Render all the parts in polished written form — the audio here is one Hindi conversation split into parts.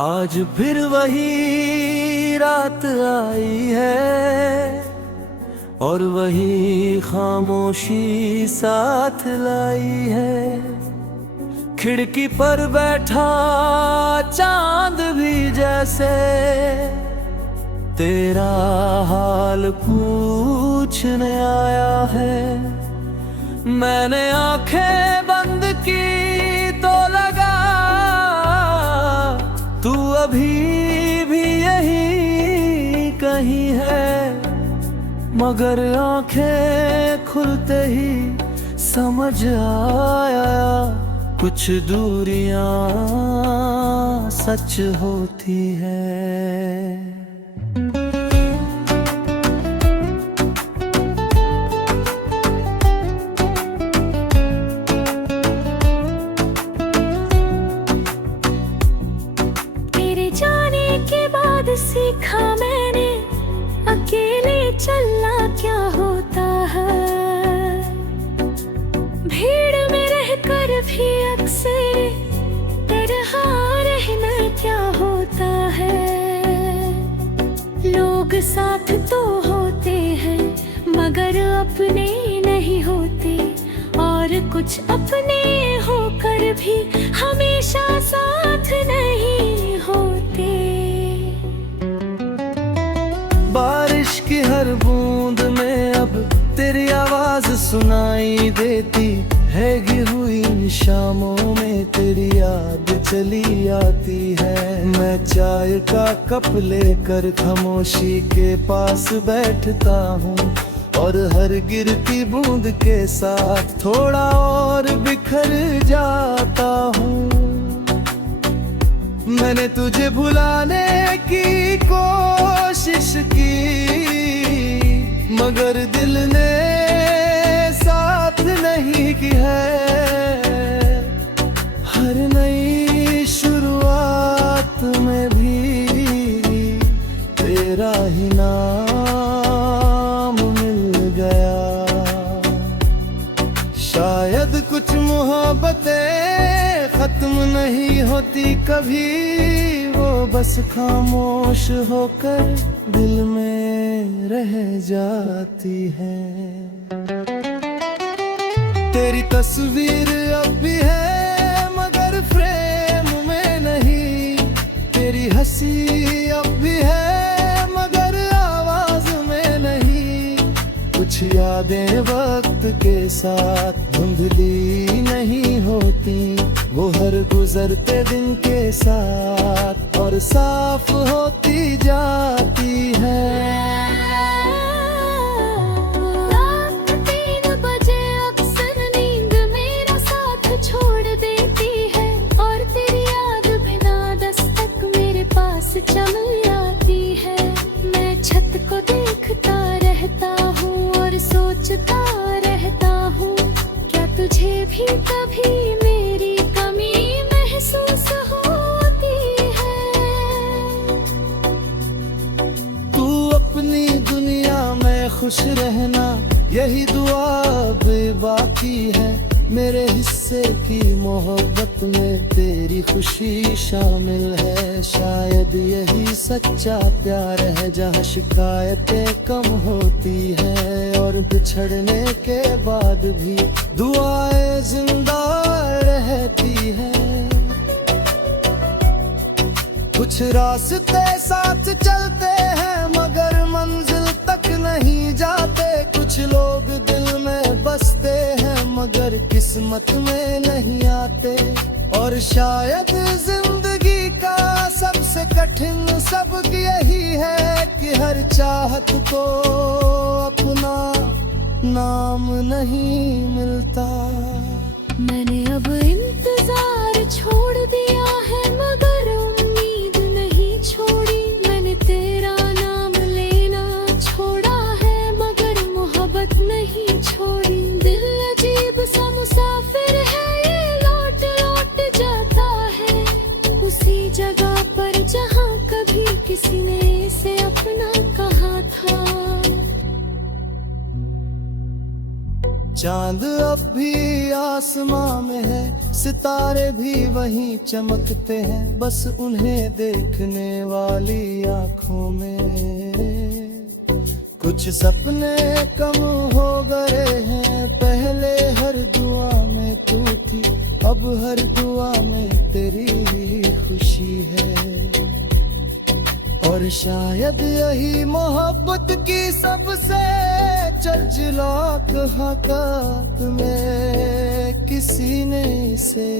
आज फिर वही रात आई है और वही खामोशी साथ लाई है। खिड़की पर बैठा चांद भी जैसे तेरा हाल पूछने आया है। मैंने आंखें बंद की तो लगा तू अभी भी यही कहीं है, मगर आंखें खुलते ही समझ आया कुछ दूरियां सच होती है। सीखा मैंने अकेले चलना क्या होता है। भीड़ में रहकर भी अक्सर तरह रहना क्या होता है। लोग साथ तो होते हैं मगर अपने नहीं होते, और कुछ अपने होकर भी हमेशा साथ नहीं होते। बारिश की हर बूंद में अब तेरी आवाज सुनाई देती है। हुई शामों में तेरी याद चली आती है। मैं चाय का कप लेकर खामोशी के पास बैठता हूँ और हर गिरती बूंद के साथ थोड़ा और बिखर जाता हूँ। मैंने तुझे भुलाने की कोशिश की मगर दिल ने साथ नहीं की है। हर नई शुरुआत में भी तेरा ही नाम मिल गया। शायद कुछ मोहब्बतें खत्म नहीं होती कभी, वो बस खामोश होकर दिल में रह जाती है। तेरी तस्वीर अब भी है मगर फ्रेम में नहीं। तेरी हंसी अब भी है मगर आवाज में नहीं। कुछ यादें वक्त के साथ धुंधली नहीं होती, वो हर गुजरते दिन के साथ और साफ होती जाती है। रात 3 बजे अक्सर नींद मेरा साथ छोड़ देती है, और तेरी याद बिना दस्तक मेरे पास चल आती है। मैं छत को देखता रहता हूँ और सोचता रहता हूँ, क्या तुझे भी कभी मेरी कमी महसूस होती है। तू अपनी दुनिया में खुश रहना यही दुआ भी बाकी है। मेरे हिस्से की मोहब्बत में तेरी खुशी शामिल है। शायद यही सच्चा प्यार है जहाँ शिकायतें कम होती है और बिछड़ने के बाद भी दुआएं जिंदा रहती है। कुछ रास्ते साथ चलते हैं मगर मंजिल तक नहीं जाते। कुछ लोग दिल में बसते हैं मगर किस्मत में नहीं आते। और शायद जिंदगी का सबसे कठिन सबक यही है कि हर चाहत को अपना नाम नहीं मिलता। मैंने अब इंतजार छोड़ दिया है मगर उम्मीद नहीं छोड़ी। मैंने तेरा नाम लेना छोड़ा है मगर मोहब्बत नहीं छोड़ी। दिल अजीब सा मुसाफिर है, ये लौट लौट जाता है उसी जगह पर जहाँ कभी किसी ने इसे अपना कहा था। चांद अब भी आसमां में है, सितारे भी वहीं चमकते हैं, बस उन्हें देखने वाली आंखों में कुछ सपने कम हो गए हैं। पहले हर दुआ में तू थी, अब हर दुआ में तेरी खुशी है। और शायद यही मोहब्बत की सबसे चलचलाक हक़ाक़त में किसी ने इसे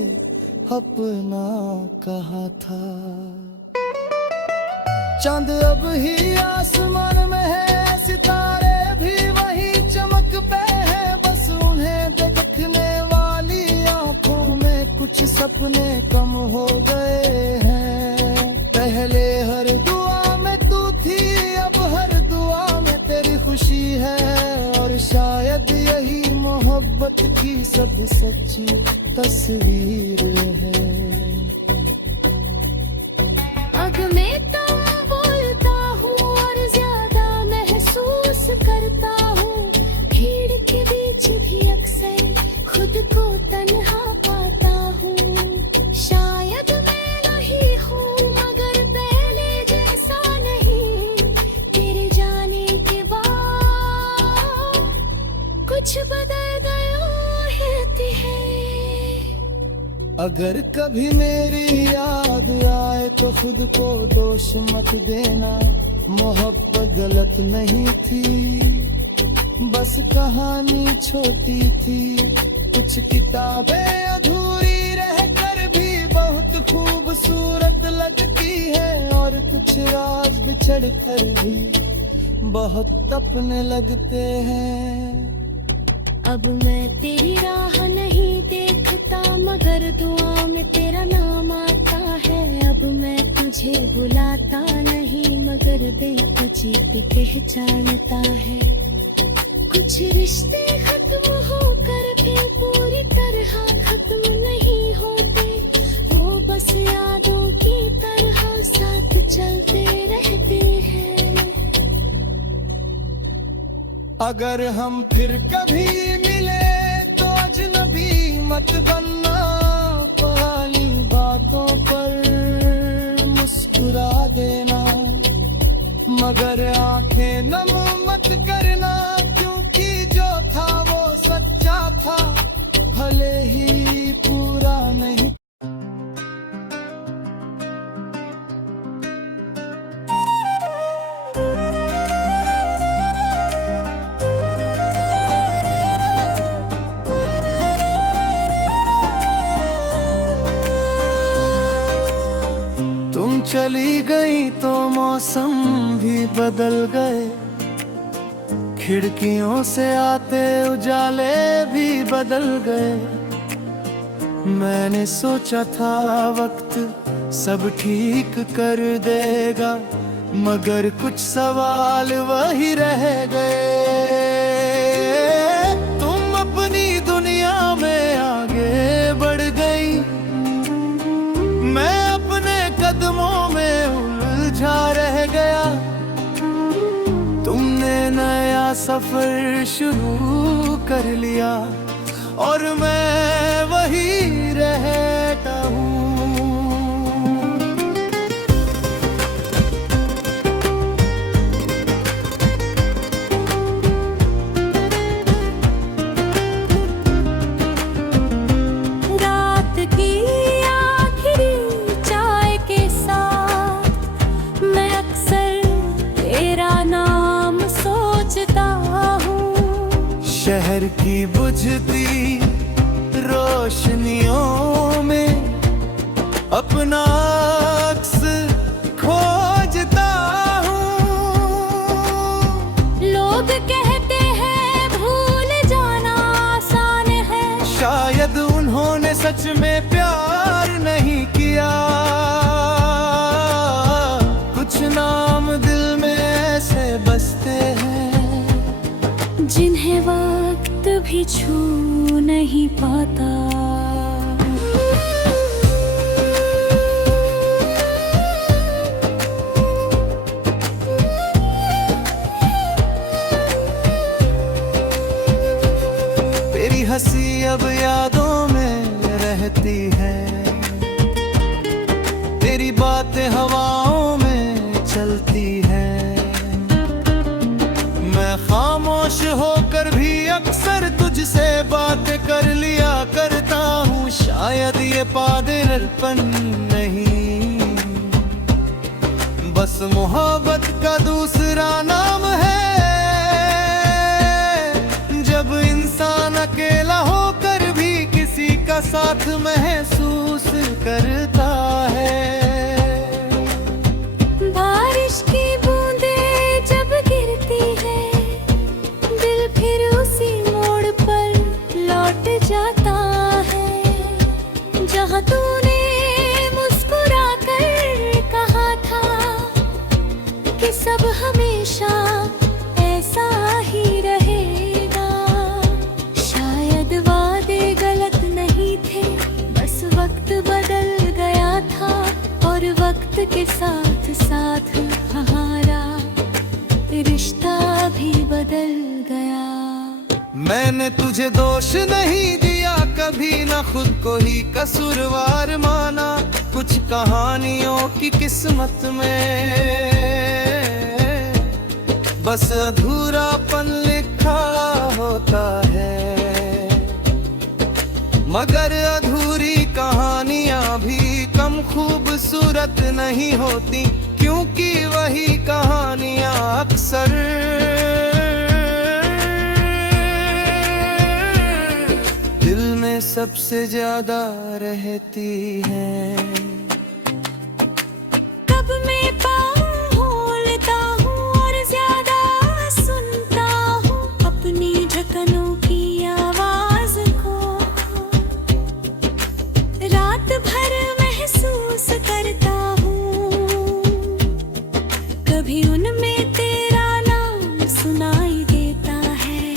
अपना कहा था। चांद अब ही आसमान में है, सितारे भी वही चमक पे हैं, बस उन्हें देखने वाली आंखों में कुछ सपने कम हो गए हैं। पहले हर दुआ में तू थी, अब हर दुआ में तेरी खुशी है। और शायद यही मोहब्बत की सब सच्ची तस्वीर है। अब मैं तुम बोलता हूँ और ज्यादा महसूस करता हूँ, भीड़ के बीच भी अक्सर खुद को तन्हा पाता हूँ। शायद मैं नहीं हूँ मगर पहले जैसा नहीं, तेरे जाने के बाद कुछ बदल गया है। अगर कभी मेरी याद आए तो खुद को दोष मत देना, मोहब्बत गलत नहीं थी, बस कहानी छोटी थी। कुछ किताबें अधूरी रहकर भी बहुत खूबसूरत लगती है, और कुछ राज बिछड़ कर भी बहुत अपने लगते हैं। अब मैं तेरी राह नहीं देखता मगर दुआ में तेरा नाम आता है। अब मैं तुझे बुलाता नहीं मगर बेवजह पे पहचानता है। कुछ रिश्ते खत्म होकर भी पूरी तरह खत्म नहीं होते, वो बस यादों की तरह साथ चलते रहते हैं। अगर हम फिर कभी मिले तो अजनबी मत बनना, पुरानी बातों पर मुस्कुरा देना, मगर आंखें नम मत करना, क्योंकि जो था वो सच्चा था, भले ही पूरा नहीं। तुम चली गई तो मौसम भी बदल गए, खिड़कियों से आते उजाले भी बदल गए। मैंने सोचा था वक्त सब ठीक कर देगा, मगर कुछ सवाल वही रह गए। तुम अपनी दुनिया में आगे बढ़ गई, मैं अपने कदमों में उलझा रह गया। तुमने नया सफर शुरू कर लिया और मैं वही रहता हूँ। रात की आखिरी चाय के साथ मैं अक्सर तेरा नाम सोचता हूँ। शहर की बुझती रोशनियों में अपना अक्स खोजता हूँ। लोग कहते हैं भूल जाना आसान है, शायद उन्होंने सच में प्यार नहीं किया। कुछ नाम दिल में ऐसे बसते हैं जिन्हें वक्त भी छू नहीं पाता। रहती है। तेरी बातें हवाओं में चलती है। मैं खामोश होकर भी अक्सर तुझसे बातें कर लिया करता हूँ। शायद ये पागलपन नहीं, बस मोहब्बत का दूसरा नाम है। जब इंसान अकेला होकर भी किसी का साथ महसूस करता है। बारिश की बूंदें जब गिरती है, दिल फिर उसी मोड़ पर लौट जाता है जहाँ तूने मुस्कुरा कर कहा था कि सब हमेशा ऐसा ही रहेगा। शायद वादे गलत नहीं थे, बस वक्त बदल गया था और वक्त के साथ साथ हमारा रिश्ता भी बदल गया। मैंने तुझे दोष नहीं दिया कभी, ना खुद को ही कसूरवार माना। कुछ कहानियों की किस्मत में बस अधूरापन लिखा होता है। मगर अधूरी कहानियां भी कम खूबसूरत नहीं होती, क्योंकि वही कहानियां अक्सर दिल में सबसे ज्यादा रहती हैं। कब मैं खोलता हूँ और ज्यादा सुनता हूँ अपनी धड़कनों की आवाज को। रात भर महसूस करता हूँ, कभी उनमें तेरा नाम सुनाई देता है,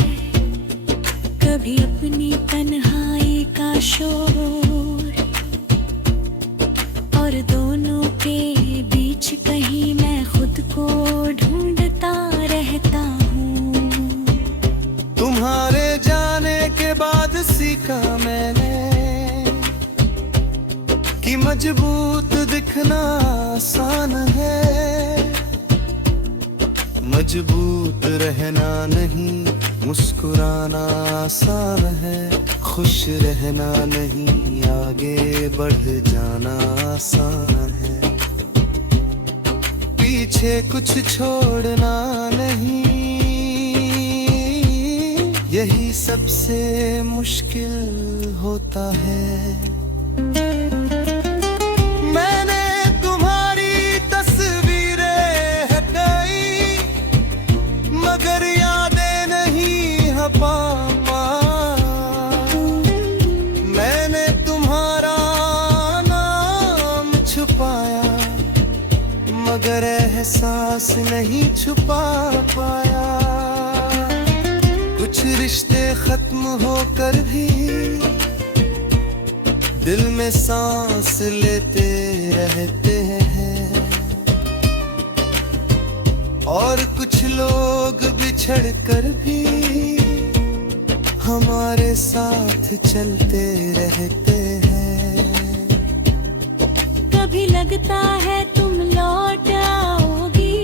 कभी अपनी तन्हाई का शोर। और दोनों के बीच कहीं मैं खुद को ढूंढता रहता हूँ। तुम्हारे जाने के बाद सीखा मैंने कि मजबूत दिखना आसान है, मजबूत रहना नहीं। मुस्कुराना आसान है, खुश रहना नहीं। आगे बढ़ जाना आसान है, पीछे कुछ छोड़ना नहीं। यही सबसे मुश्किल होता है। मैंने तुम्हारी तस्वीरें हटाई, मगर यादें नहीं हपा पाई। मैंने तुम्हारा नाम छुपाया, मगर एहसास नहीं छुपा पाया। कुछ रिश्ते खत्म होकर भी दिल में सांस लेते रहते हैं, और कुछ लोग बिछड़ कर भी हमारे साथ चलते रहते हैं। कभी लगता है तुम लौट आओगी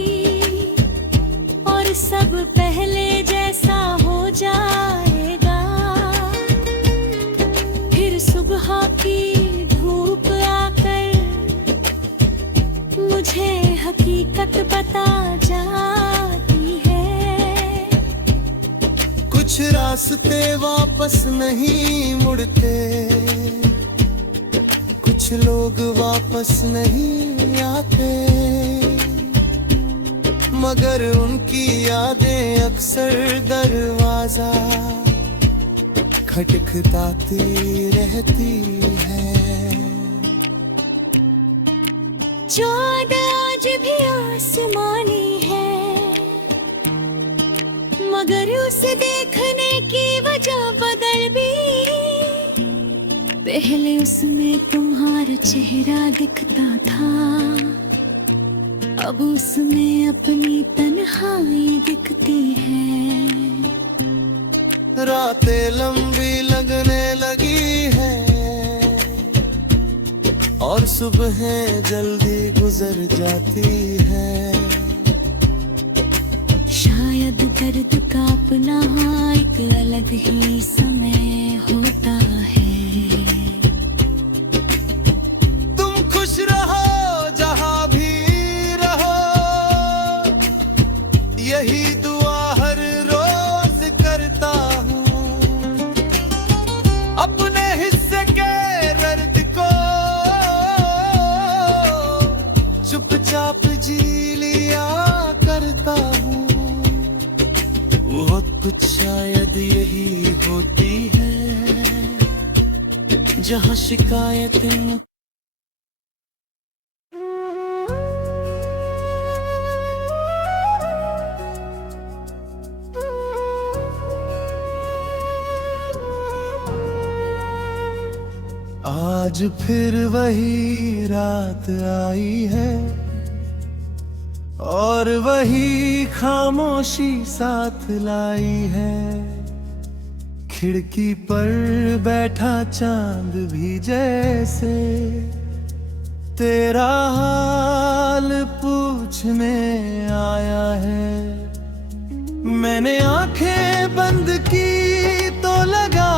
और सब पहले जैसा हो जाएगा। फिर सुबह की धूप आकर मुझे हकीकत बता जाती है। कुछ रास्ते वापस नहीं मुड़ते, कुछ लोग वापस नहीं आते, मगर उनकी यादें अक्सर दरवाजा खटखटाती रहती है। चाँद आज भी आसमानी है, मगर उसे देखने की वजह बदल भी। पहले उसमें तुम्हारा चेहरा दिखता था, अब उसमें अपनी तन्हाई दिखती है। रातें लंबी लगने लगी है, और सुबहें जल्दी गुजर जाती है। शायद दर्द का अपना एक अलग ही समय होता है। तुम खुश रहो जहां भी रहो, यही दुआ हर रोज करता हूँ। अपने हिस्से के दर्द को चुपचाप जी लिया करता हूँ। बहुत कुछ शायद यही होती है जहाँ शिकायतें आज फिर वही रात आई है और वही खामोशी साथ लाई है। खिड़की पर बैठा चांद भी जैसे तेरा हाल पूछने आया है। मैंने आंखें बंद की तो लगा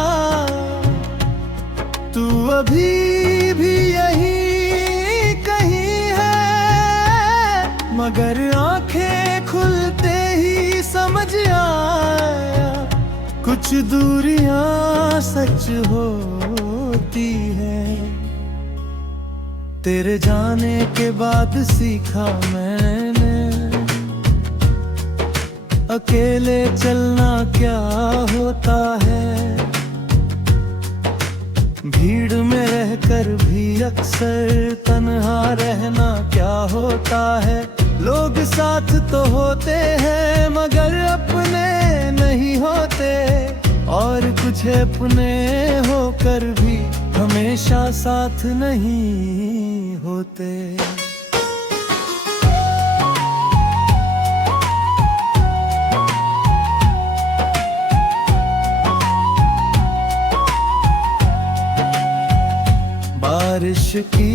तू अभी भी यही कहीं है, मगर आंखें खुलते ही समझ आया कुछ दूरियां सच होती है। तेरे जाने के बाद सीखा मैंने अकेले चलना क्या होता है। भीड़ में रहकर भी अक्सर तन्हा रहना क्या होता है। लोग साथ तो होते हैं मगर अपने नहीं होते, और कुछ अपने होकर भी हमेशा साथ नहीं होते। बारिश की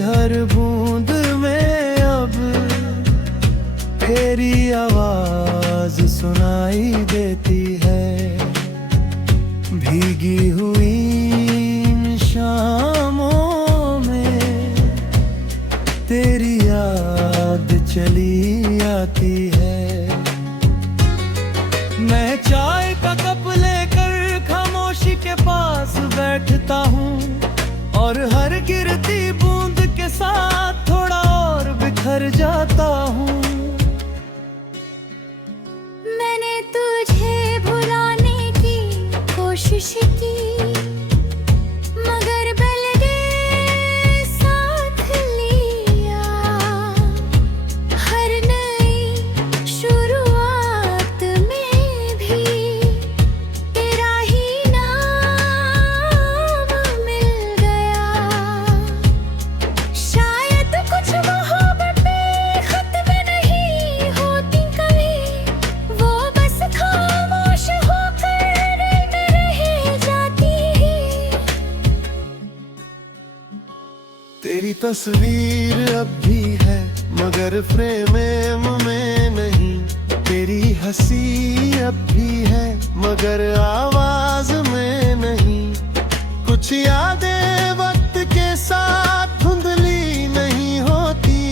हर बूंद में अब तेरी आवाज सुनाई देती है। भीगी हुई इन शामों में तेरी याद चली आती है। मैं चाय का कप लेकर खामोशी के पास बैठता हूँ और हर गिरती बूंद के साथ थोड़ा और बिखर जाता हूँ। मैंने तुझे भुलाने की कोशिश की मगर बल गए साथ लिया। हर नई शुरुआत में भी तेरा ही नाम मिल गया। शायद कुछ मोहब्बतें खत्म नहीं होती कभी, वो बस खामोश होकर रह जाती है। तेरी तस्वीर अब भी है मगर फ्रेम में नहीं। तेरी हंसी अब भी है मगर आवाज में नहीं। कुछ यादें वक्त के साथ धुंधली नहीं होती,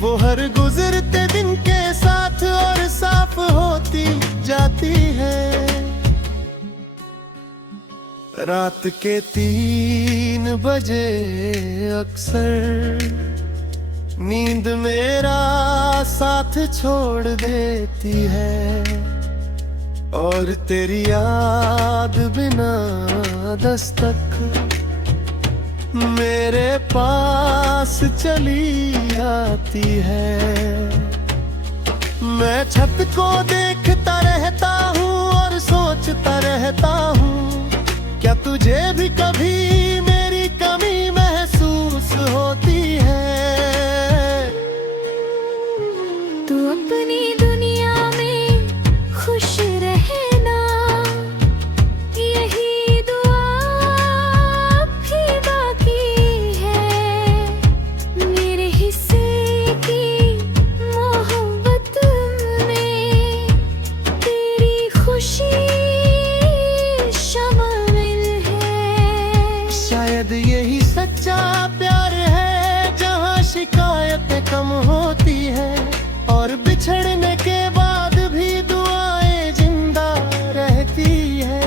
वो हर गुजरते दिन के साथ और साफ होती जाती है। रात के 3 बजे अक्सर नींद मेरा साथ छोड़ देती है, और तेरी याद बिना दस्तक मेरे पास चली आती है। मैं छत को देखता रहता हूँ और सोचता रहता हूँ, क्या तुझे भी कभी मेरी कमी महसूस होती है। तू अपनी दुनिया में खुश रहना, यही दुआ भी बाकी है। जन्म होती है, और बिछड़ने के बाद भी दुआएं जिंदा रहती है।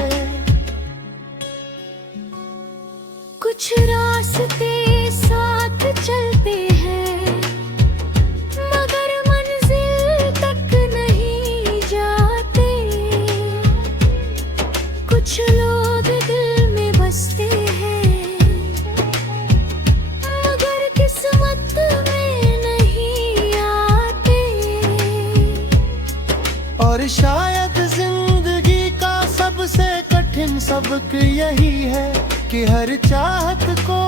कुछ रास्ते साथ चलते हैं मगर मंजिल तक नहीं जाते। कुछ लोग दिल में बसते हैं मगर किस्मत में नहीं आते। और शायद जिंदगी का सबसे कठिन सबक यही है कि हर चाहत को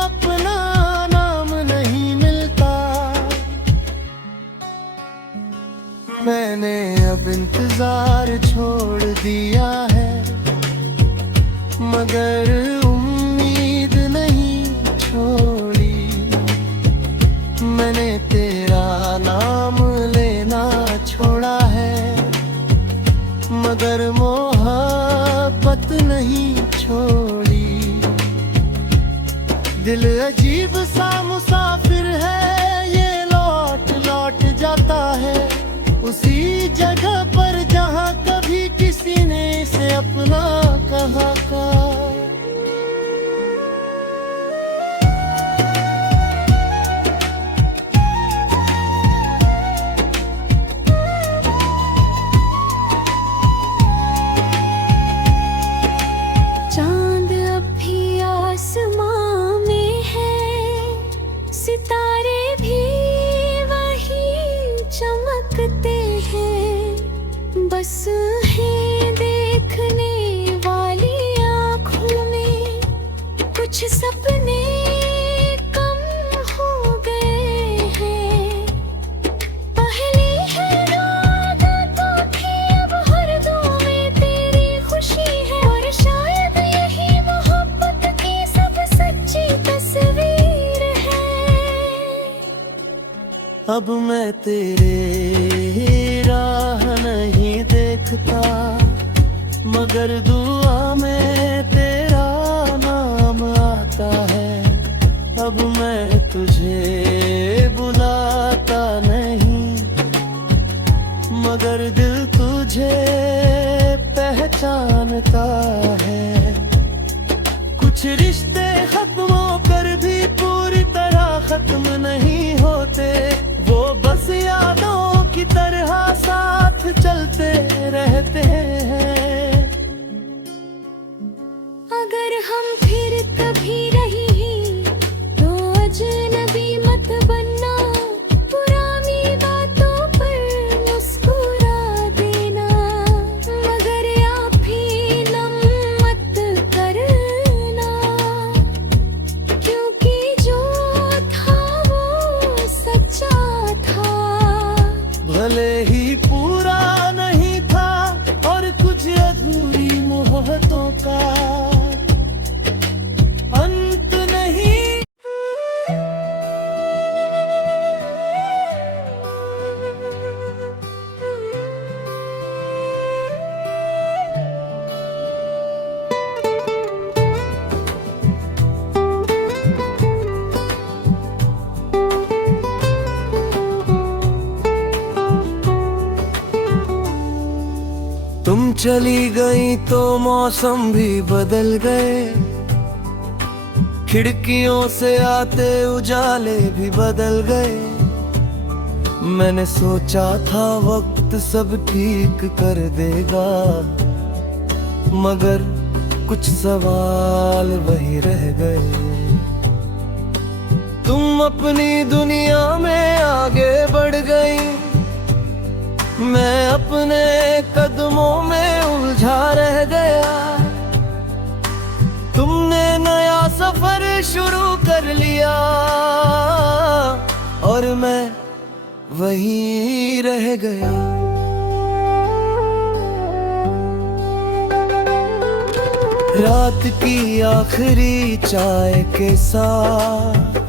अपना नाम नहीं मिलता। मैंने अब इंतजार छोड़ दिया है मगर उम्मीद नहीं छोड़ी। मैंने तेरा नाम लेना छोड़ा है मगर मोहब्बत नहीं छोड़ी। दिल अजीब सा मुसाफिर है, ये लौट लौट जाता है उसी जगह पर जहाँ कभी किसी ने इसे अपना कहा था। चांद अब भी आसमां में है, सितारे भी वही चमकते हैं। बस है देखने वाली आँखों में कुछ सपने कम हो गए हैं। पहले है आदतों की अब हर दो में तेरी खुशी है, और शायद यही मोहब्बत की सब सच्ची तस्वीर है। अब मैं तेरे राह नहीं देखता मगर दुआ में तेरा नाम आता है। अब मैं तुझे बुलाता नहीं मगर दिल तुझे पहचानता है। कुछ रिश्ते खत्म होकर भी पूरी तरह खत्म नहीं होते, वो बस यादों की तरह साथ चलते रहते हैं। अगर हम फिर कभी रही तो अजनबी मत बनना, पुरानी बातों पर मुस्कुरा देना मगर आप भी नम मत करना, क्योंकि जो था वो सच्चा था। भले ही पूरा नहीं था और कुछ अधूरी मोहब्बतों का अंत नहीं। तुम चली गई तो मौसम भी बदल गए, खिड़कियों से आते उजाले भी बदल गए। मैंने सोचा था वक्त सब ठीक कर देगा मगर कुछ सवाल वही रह गए। तुम अपनी दुनिया में आगे बढ़ गई, मैं अपने कदमों में उलझा रह गया। तुमने नया सफर शुरू कर लिया और मैं वहीं रह गया। रात की आखिरी चाय के साथ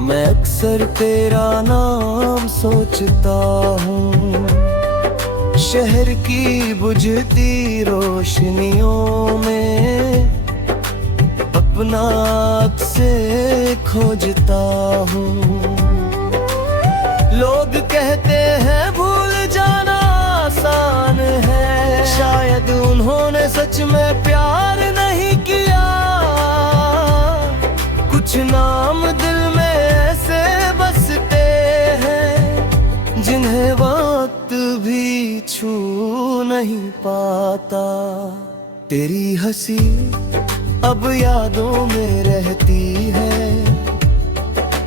मैं अक्सर तेरा नाम सोचता हूँ। शहर की बुझती रोशनियों में अपना अक्स खोजता हूँ। लोग कहते हैं भूल जाना आसान है, शायद उन्होंने सच में प्यार नहीं किया। कुछ नाम दिल में ऐसे बसते हैं जिन्हें वक्त भी छू नहीं पाता। तेरी हंसी अब यादों में रहती है,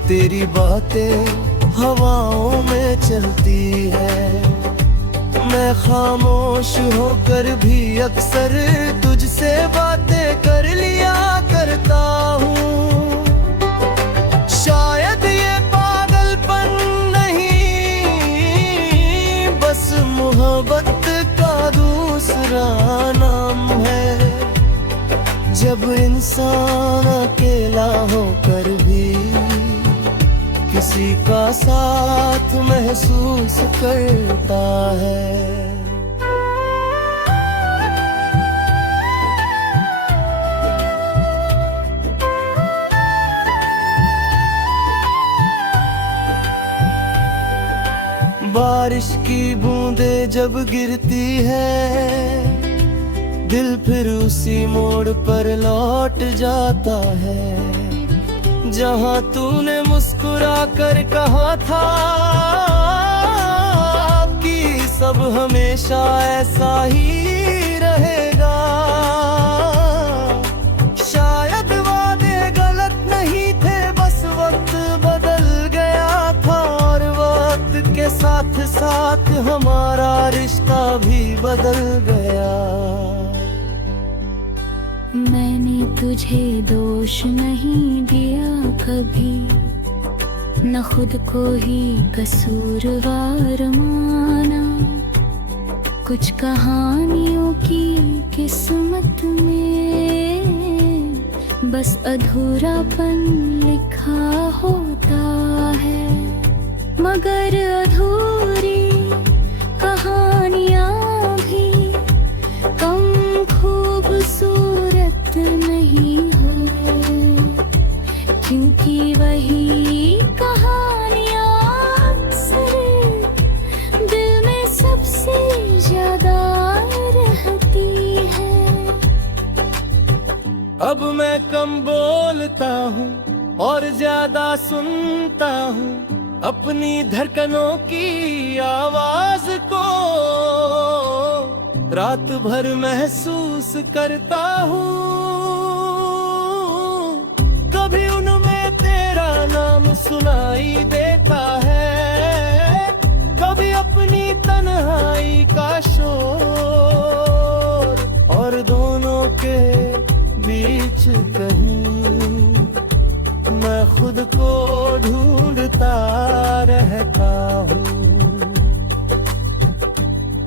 तेरी बातें हवाओं में चलती है। मैं खामोश होकर भी अक्सर तुझसे बातें कर लिया करता हूँ। शायद ये पागलपन नहीं, बस मोहब्बत का दूसरा नाम है। जब इंसान अकेला होकर भी किसी का साथ महसूस करता है। बारिश की बूंदें जब गिरती है, दिल फिर उसी मोड़ पर लौट जाता है जहां तूने मुस्कुरा कर कहा था कि सब हमेशा ऐसा ही रहेगा। शायद वादे गलत नहीं थे, बस वक्त बदल गया था और वक्त के साथ साथ हमारा रिश्ता भी बदल गया। मैंने तुझे दोष नहीं दिया कभी, न खुद को ही कसूरवार माना। कुछ कहानियों की किस्मत में बस अधूरापन लिखा होता है, मगर अधूरी कहानियाँ भी कम खूबसूरत नहीं हो, क्योंकि वही कहानियाँ अक्सर दिल में सबसे ज्यादा रहती है। अब मैं कम बोलता हूँ और ज्यादा सुनता हूँ अपनी धड़कनों की आवाज को। रात भर महसूस करता हूँ, कभी उनमें तेरा नाम सुनाई देता है, कभी अपनी तन्हाई का शोर, और दोनों के बीच कहीं मैं खुद को ढूंढता रहता हूँ।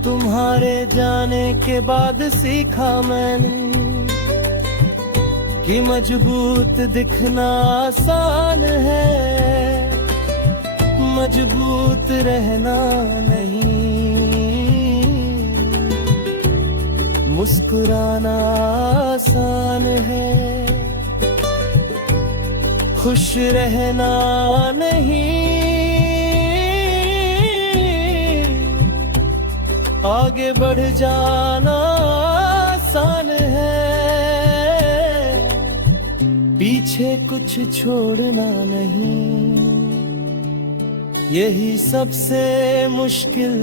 तुम्हारे जाने के बाद सीखा मैंने कि मजबूत दिखना आसान है, मजबूत रहना नहीं। मुस्कुराना आसान है, खुश रहना नहीं। आगे बढ़ जाना आसान है, पीछे कुछ छोड़ना नहीं। यही सबसे मुश्किल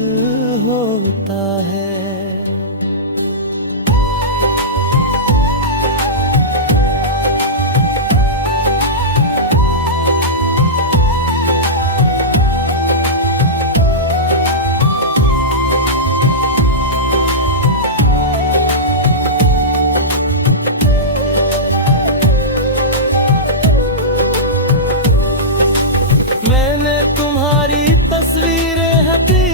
होता है। मैंने तुम्हारी तस्वीरें हटी,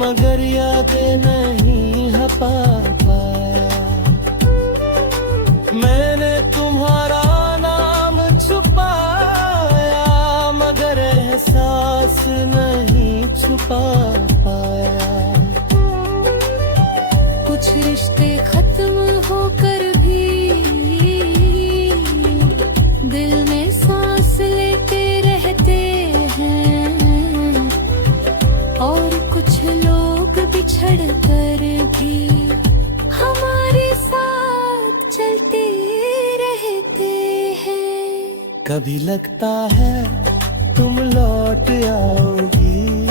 मगर यादें नहीं हपा पाया। मैंने तुम्हारा नाम छुपाया, मगर एहसास नहीं छुपा पाया। कुछ रिश्ते खत्म होकर भी दिल में सांस लेते रहते हैं। कभी लगता है तुम लौट आओगी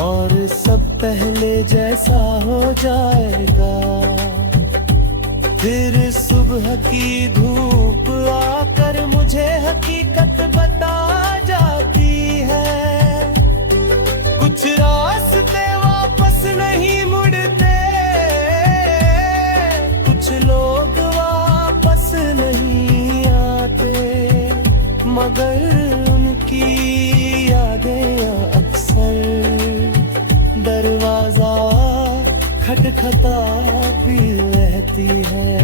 और सब पहले जैसा हो जाएगा। फिर सुबह की धूप आकर मुझे हकीकत बता जाती है। कुछ रास्ते वापस नहीं मुड़ते, कुछ लोग वापस नहीं आते, मगर उनकी यादें अक्सर दरवाजा खटखटा भी रहती है।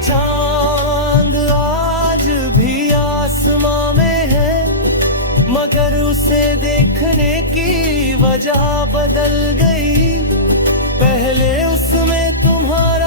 चांद आज भी आसमां में है, मगर उसे देखने की वजह बदल गई। पहले उसमें तुम्हारा